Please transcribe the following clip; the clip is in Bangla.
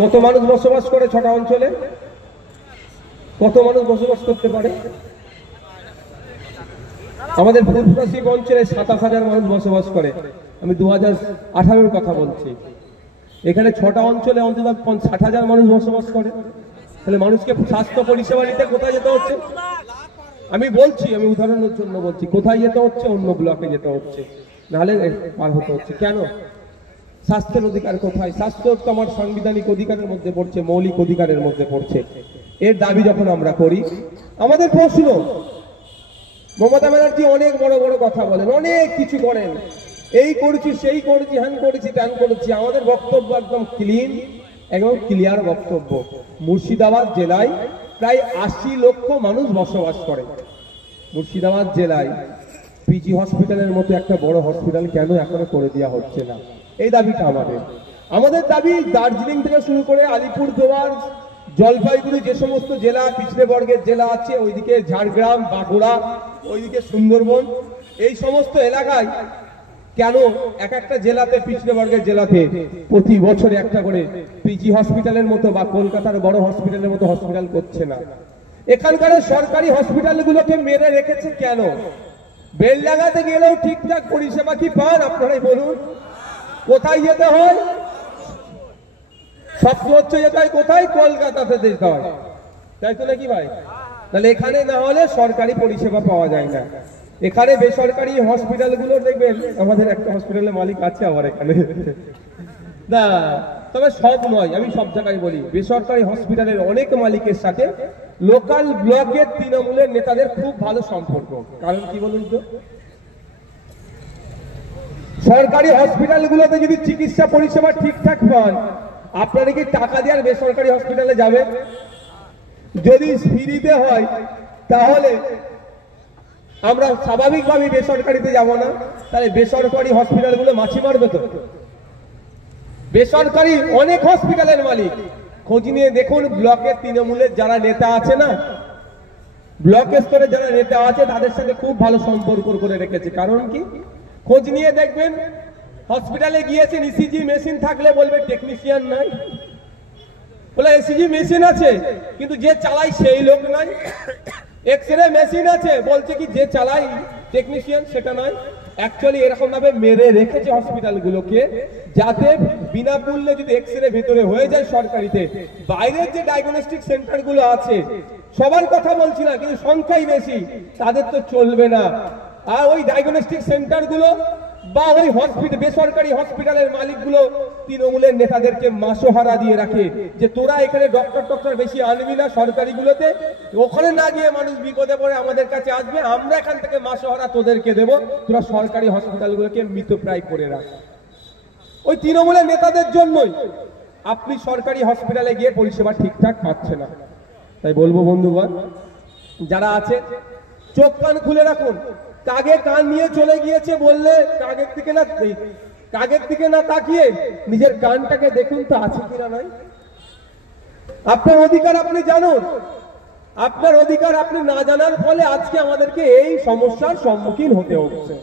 কত মানুষ বসবাস করে ছটা অঞ্চলে? কত মানুষ বসবাস করতে পারে? আমাদের ফুরফুরা অঞ্চলে ২৭,০০০ মানুষ বসবাস করে। আমি ২০১৮-র কথা বলছি। এখানে ছটা অঞ্চলে অন্তত ৬০,০০০ মানুষ বসবাস করে। তাহলে মানুষকে স্বাস্থ্য পরিষেবা নিতে কোথায় যেতে হচ্ছে? আমি বলছি, আমি উদাহরণের জন্য বলছি, কোথায় যেতে হচ্ছে? অন্য ব্লকে যেতে হচ্ছে, নাহলে পার হতে হচ্ছে। কেন? স্বাস্থ্যের অধিকার কোথায়? স্বাস্থ্য তো আমার সাংবিধানিক অধিকারের মধ্যে পড়ছে, মৌলিক অধিকারের মধ্যে পড়ছে। এর দাবি যখন আমরা করি, আমাদের প্রশ্ন, মমতা ব্যানার্জি অনেক বড় বড় কথা বলেন, অনেক কিছু করেন, এই করেছি, সেই করেছি, হ্যান করেছি, ত্যান করেছি। আমাদের বক্তব্য একদম ক্লিন, একদম ক্লিয়ার বক্তব্য। মুর্শিদাবাদ জেলায় প্রায় ৮০ লক্ষ মানুষ বসবাস করে। মুর্শিদাবাদ জেলায় পিজি হসপিটালের মতো একটা বড় হসপিটাল কেন এখনো করে দেওয়া হচ্ছে না? এই দাবিটা আমাদের দাবি। দার্জিলিং থেকে শুরু করে আলিপুরদুয়ার, জলপাইগুড়ি, যে সমস্ত জেলা পিছড়ে বর্গের জেলা আছে, ওইদিকে ঝাড়গ্রাম, বাঁকুড়া, ওইদিকে সুন্দরবন, এই সমস্ত এলাকায় কেন এক একটা জেলাতে, পিছড়ে বর্গের জেলাতে প্রতি বছরে একটা করে পিজি হসপিটালের মতো বা কলকাতার বড় হসপিটালের মতো হসপিটাল করছে না? এখানকার সরকারি হসপিটালগুলোকে মেরে রেখেছে কেন? বেল লাগাতে গেলেও ঠিকঠাক পরিষেবা কি পান? আপনারাই বলুন। কোথায় যেতে হয়? সবচেয়ে হচ্ছে যেতে হয় কোথায়? কলকাতাতে যেতে হয়, তাই তো নাকি ভাই? তাহলে এখানে না হলে সরকারি পরিষেবা পাওয়া যায় না। এখানে বেসরকারি হসপিটালগুলো দেখবেন, আমাদের একটা হসপিটালের মালিক আছে আমার এখানে না, তবে সব নয়, আমি সব জায়গায় বলি, বেসরকারি হসপিটালের অনেক মালিকের সাথে লোকাল ব্লকের তৃণমূলের নেতাদের খুব ভালো সম্পর্ক। কারণ কি বলুন তো? সরকারি হসপিটালগুলোতে যদি চিকিৎসা পরিষেবা ঠিকঠাক পান, আপনারা কি টাকা দিয়ে আর বেসরকারি হসপিটালে যাবেন? যদি ফ্রিতে হয় তাহলে আমরা স্বাভাবিকভাবে বেসরকারিতে যাব না। তাহলে বেসরকারি হসপিটালগুলো মাছি মারবে তো। বেসরকারি অনেক হসপিটালের মালিক, খোঁজ নিয়ে দেখুন, ব্লকের তৃণমূলের যারা নেতা আছে না, ব্লক স্তরে যারা নেতা আছে, তাদের সাথে খুব ভালো সম্পর্ক করে রেখেছে। কারণ কি? খোঁজ নিয়ে দেখবেন, হসপিটালে গিয়েছেন, ইসিজি মেশিন থাকলে বলবে টেকনিশিয়ান নাই, বলে ইসিজি মেশিন আছে কিন্তু যে চালায় সেই লোক নাই। এক্সরে মেশিন আছে, বলছে কি যে চালায় টেকনিশিয়ান সেটা নয়। অ্যাকচুয়ালি এরকম ভাবে মেরে রেখেছে হসপিটালগুলোকে, যাতে বিনামূল্যে যদি এক্সরে ভেতরে হয়ে যায় সরকারিতে, বাইরের যে ডায়াগনস্টিক সেন্টারগুলো আছে, সবার কথা বলছি না, কিন্তু সংখ্যাই বেশি, তাদের তো চলবে না। আর ওই ডায়াগনস্টিক সেন্টারগুলো বা ওই হসপিটাল, বেসরকারি হসপিটালের মালিকগুলো তৃণমূলের নেতাদেরকে মাসোহারা দিয়ে রাখে যে তোরা এখানে ডক্টর বেশি আনবি না সরকারিগুলোতে, ওখানে না গিয়ে মানুষ বিপদে পড়ে আমাদের কাছে আসবে, আমরা এখান থেকে মাসোহারা তোদেরকে দেব, তোরা সরকারি হসপিটালগুলোকে মৃতপ্রায় করে রাখ। ওই তৃণমূলের নেতাদের জন্যই আপনি সরকারি হসপিটালে গিয়ে পরিষেবা ঠিকঠাক পাচ্ছে না। তাই বলবো বন্ধুগণ, যারা আছে চোখ কান খুলে রাখুন। কাগে কান নিয়ে চলে গিয়েছে বললে কাগের দিকে না তাকিয়ে নিজের কানটাকে দেখুন তো আছে কিনা নাই। আপনার অধিকার আপনি জানুন, আপনার অধিকার আপনি না জানার ফলে আজকে আমাদেরকে এই সমস্যার সম্মুখীন হতে হচ্ছে।